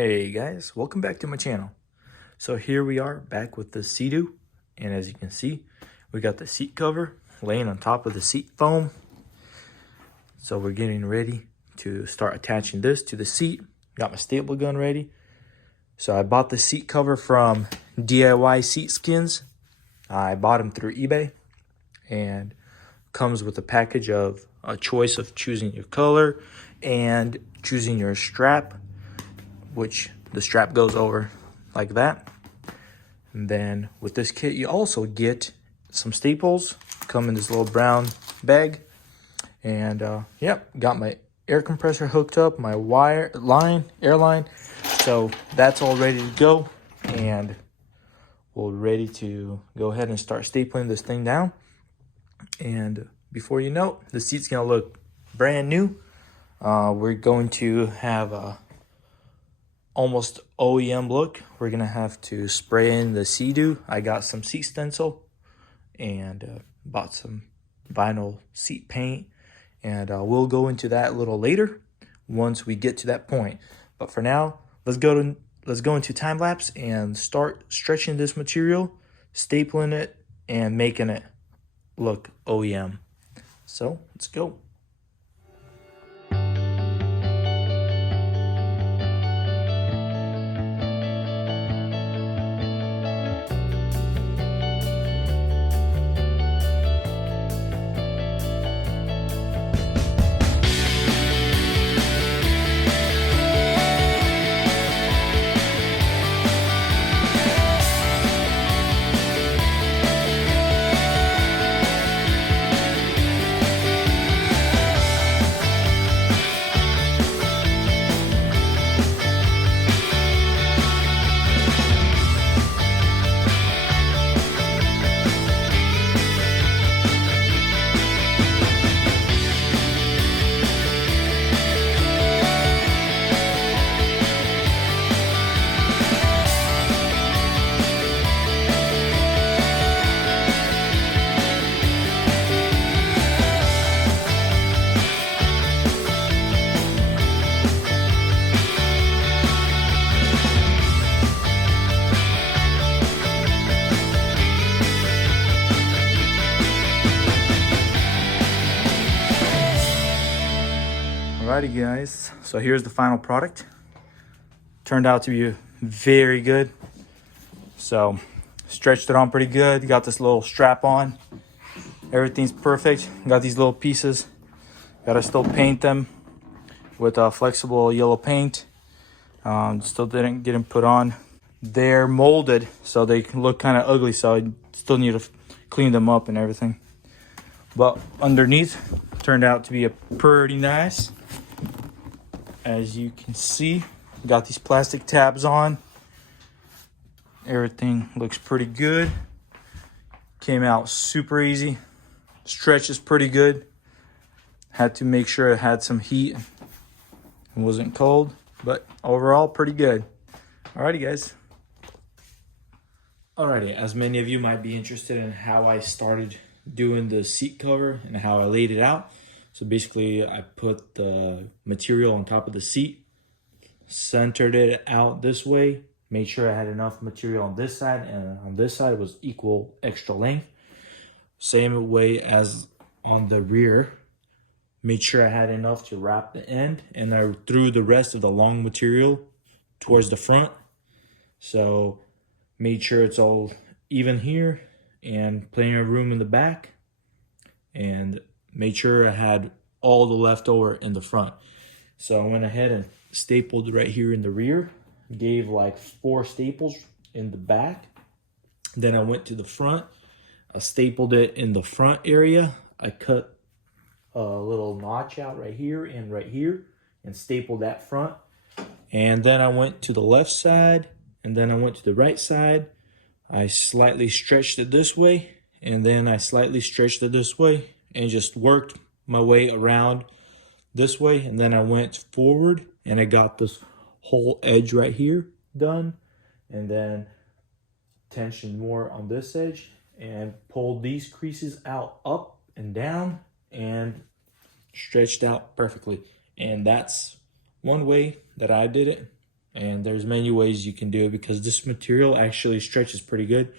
Hey guys, welcome back to my channel. So here we are back with the Seadoo, and as you can see, we got the seat cover laying on top of the seat foam. So we're getting ready to start attaching this to the seat. Got my staple gun ready. So I bought the seat cover from DIY Seat Skins. I bought them through eBay, and comes with a package of a choice of choosing your color and choosing your strap, which the strap goes over like that. And then with this kit, you also get some staples, come in this little brown bag. And yep, got my air compressor hooked up, my air line. So that's all ready to go. And we're ready to go ahead and start stapling this thing down. And before you know it, the seat's gonna look brand new. We're going to have a almost OEM look. We're gonna have to spray in the Seadoo. I got some seat stencil and bought some vinyl seat paint, and we'll go into that a little later once we get to that point. But for now, let's go into time lapse and start stretching this material, stapling it, and making it look OEM. So let's go. Alrighty guys, so here's the final product. Turned out to be very good. So stretched it on pretty good. Got this little strap on. Everything's perfect. Got these little pieces. Gotta still paint them with flexible yellow paint. Still didn't get them put on. They're molded, so they can look kind of ugly, so I still need to clean them up and everything. But underneath, turned out to be a pretty nice. As you can see, got these plastic tabs on. Everything looks pretty good. Came out super easy. Stretches pretty good. Had to make sure it had some heat. It wasn't cold, but overall pretty good. Alrighty guys. Alrighty, as many of you might be interested in how I started doing the seat cover and how I laid it out. So basically I put the material on top of the seat, centered it out this way, made sure I had enough material on this side, and on this side was equal extra length. Same way as on the rear, made sure I had enough to wrap the end, and I threw the rest of the long material towards the front. So made sure it's all even here and plenty of room in the back, and made sure I had all the leftover in the front. So I went ahead and stapled right here in the rear, gave like 4 staples in the back. Then I went to the front, I stapled it in the front area. I cut a little notch out right here and stapled that front. And then I went to the left side, and then I went to the right side. I slightly stretched it this way, and then I slightly stretched it this way, and just worked my way around this way. And then I went forward and I got this whole edge right here done, and then tensioned more on this edge and pulled these creases out, up and down, and stretched out perfectly. And that's one way that I did it. And there's many ways you can do it because this material actually stretches pretty good.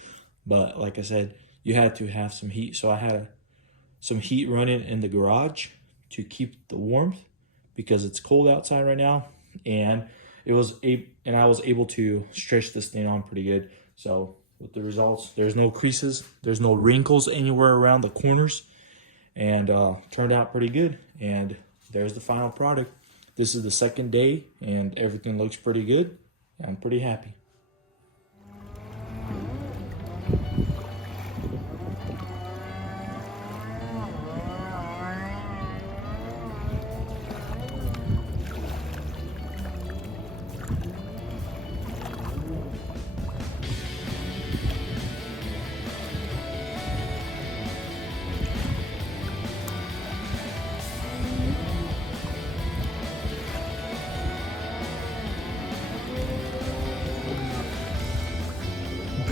But like I said, you had to have some heat. So I had some heat running in the garage to keep the warmth because it's cold outside right now. And I was able to stretch this thing on pretty good. So with the results, there's no creases, there's no wrinkles anywhere around the corners, and turned out pretty good. And there's the final product. This is the second day and everything looks pretty good. I'm pretty happy.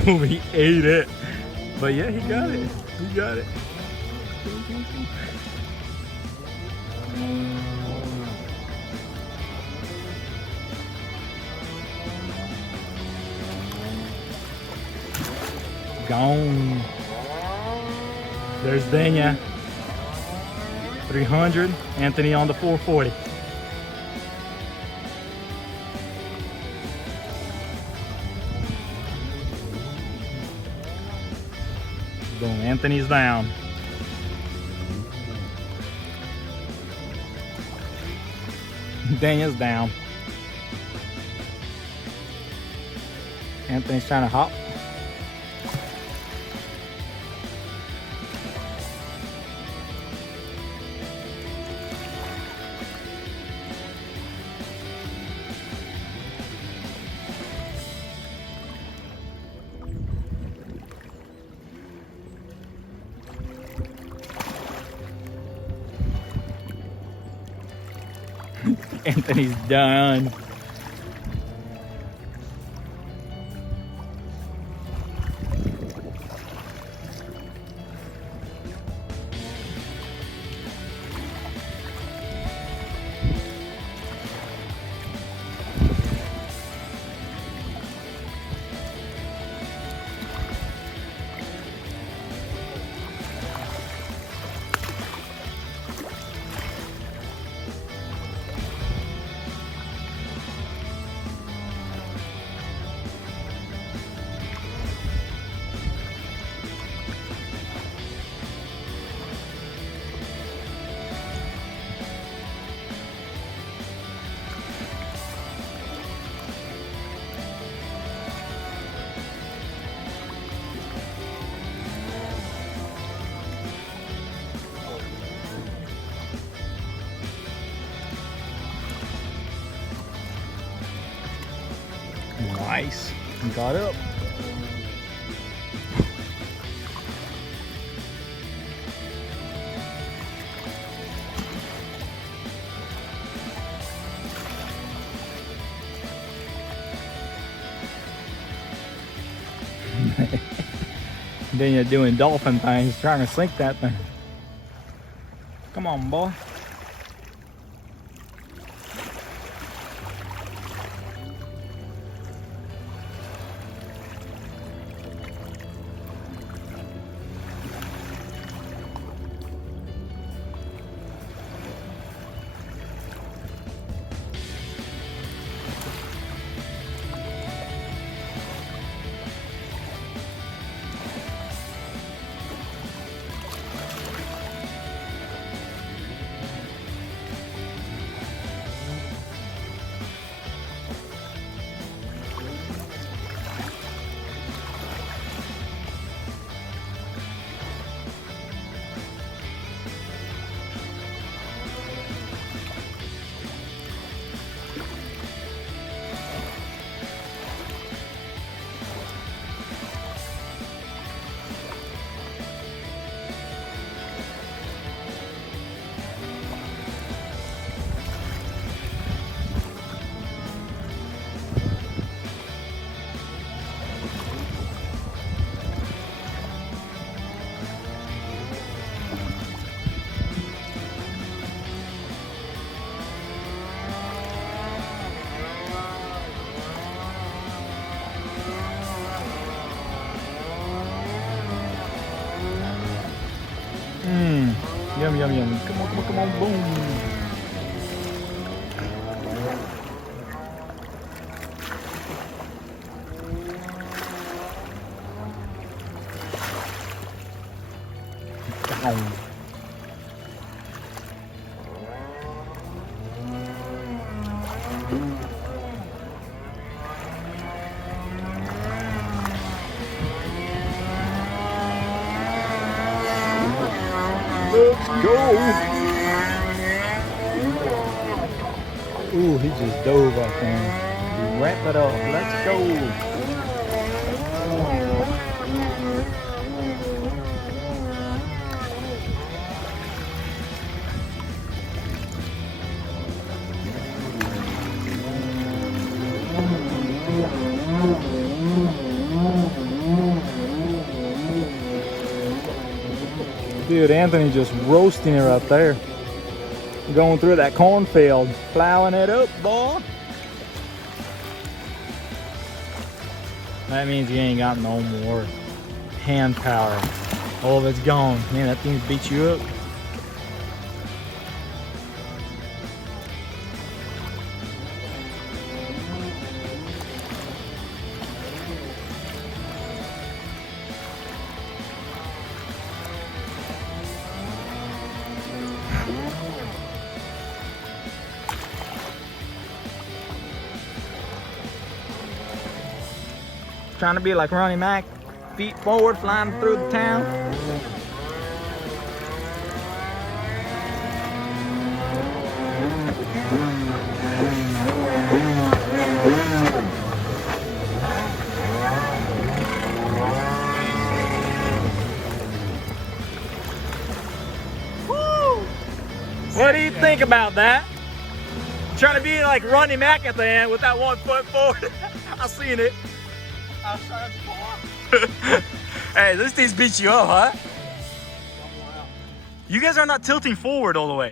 He ate it, but yeah, he got it. He got it. Gone. There's Dania. 300. Anthony on the 440. Boom, Anthony's down. Daniel's down. Anthony's trying to hop. Anthony's done. Nice. Got up. Then you're doing dolphin things, trying to sink that thing. Come on, boy. Yum, yum, yum. Come on, come on, come on. Boom. Down. Let's go! Ooh, he just dove off there. Wrap it up. Let's go! Dude, Anthony just roasting it right there. Going through that cornfield, plowing it up, boy. That means you ain't got no more hand power. All of it's gone. Man, that thing beats you up. Trying to be like Ronnie Mac, feet forward, flying through the town. Woo! What do you think about that? Trying to be like Ronnie Mac at the end with that 1 foot forward. I seen it. Hey, this thing beats you up, huh? You guys are not tilting forward all the way.